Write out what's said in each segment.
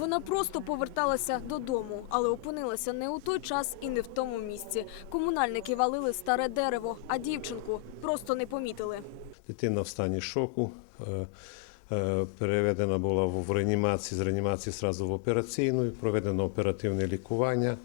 Вона просто поверталася додому, але опинилася не у той час і не в тому місці. Комунальники валили старе дерево, а дівчинку просто не помітили. Дитина в стані шоку. е, е, Переведена була в реанімації, з реанімації зразу в операційну, проведено оперативне лікування,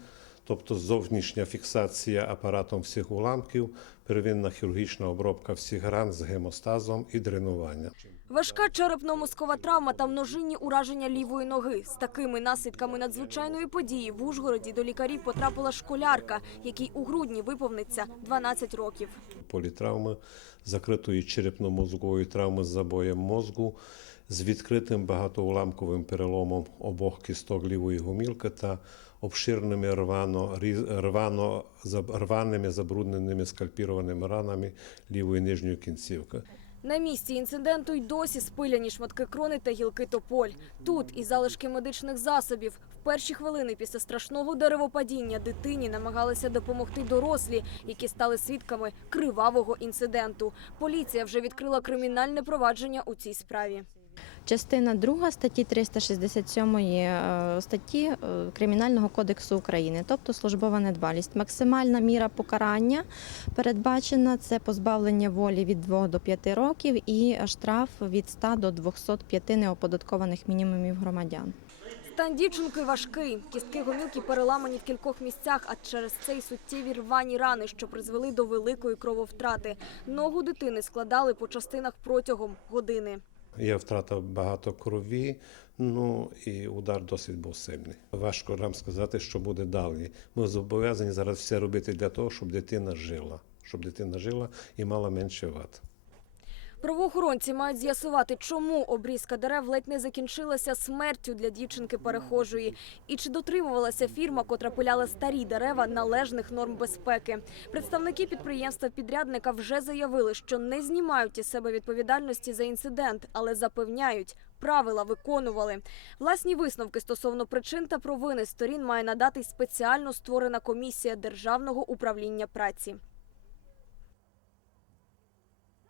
тобто зовнішня фіксація апаратом всіх уламків, первинна хірургічна обробка всіх ран з гемостазом і дренування. Важка черепно-мозкова травма та множинні ураження лівої ноги. З такими наслідками надзвичайної події в Ужгороді до лікарів потрапила школярка, якій у грудні виповниться 12 років. політравми, закритої черепно-мозгової травми з забоєм мозку, з відкритим багатоуламковим переломом обох кісток лівої гомілки та обширними рвано, рвано, рваними, забрудненими скальпірованими ранами лівої нижньої кінцівки. На місці інциденту й досі спиляні шматки крони та гілки тополь. Тут і залишки медичних засобів. В перші хвилини після страшного деревопадіння дитині намагалися допомогти дорослі, які стали свідками кривавого інциденту. Поліція вже відкрила кримінальне провадження у цій справі. Частина 2 статті 367 е, статті е, Кримінального кодексу України, тобто службова недбалість. Максимальна міра покарання передбачена це позбавлення волі від 2 до 5 років і штраф від 100 до 205 неоподаткованих мінімумів громадян. Стан дівчинки важкий. Кістки гомілки переламані в кількох місцях, а через це й суттєві рвані рани, що призвели до великої крововтрати. Ногу дитини складали по частинах протягом години. Є втрата багато крові, ну і удар досить був сильний. Важко нам сказати, що буде далі. Ми зобов'язані зараз все робити для того, щоб дитина жила, щоб дитина жила і мала менше вад. Правоохоронці мають з'ясувати, чому обрізка дерев ледь не закінчилася смертю для дівчинки перехожої, і чи дотримувалася фірма, котра пиляла старі дерева належних норм безпеки. Представники підприємства-підрядника вже заявили, що не знімають із себе відповідальності за інцидент, але запевняють. Правила виконували. Власні висновки стосовно причин та провини сторін має надати спеціально створена комісія Державного управління праці.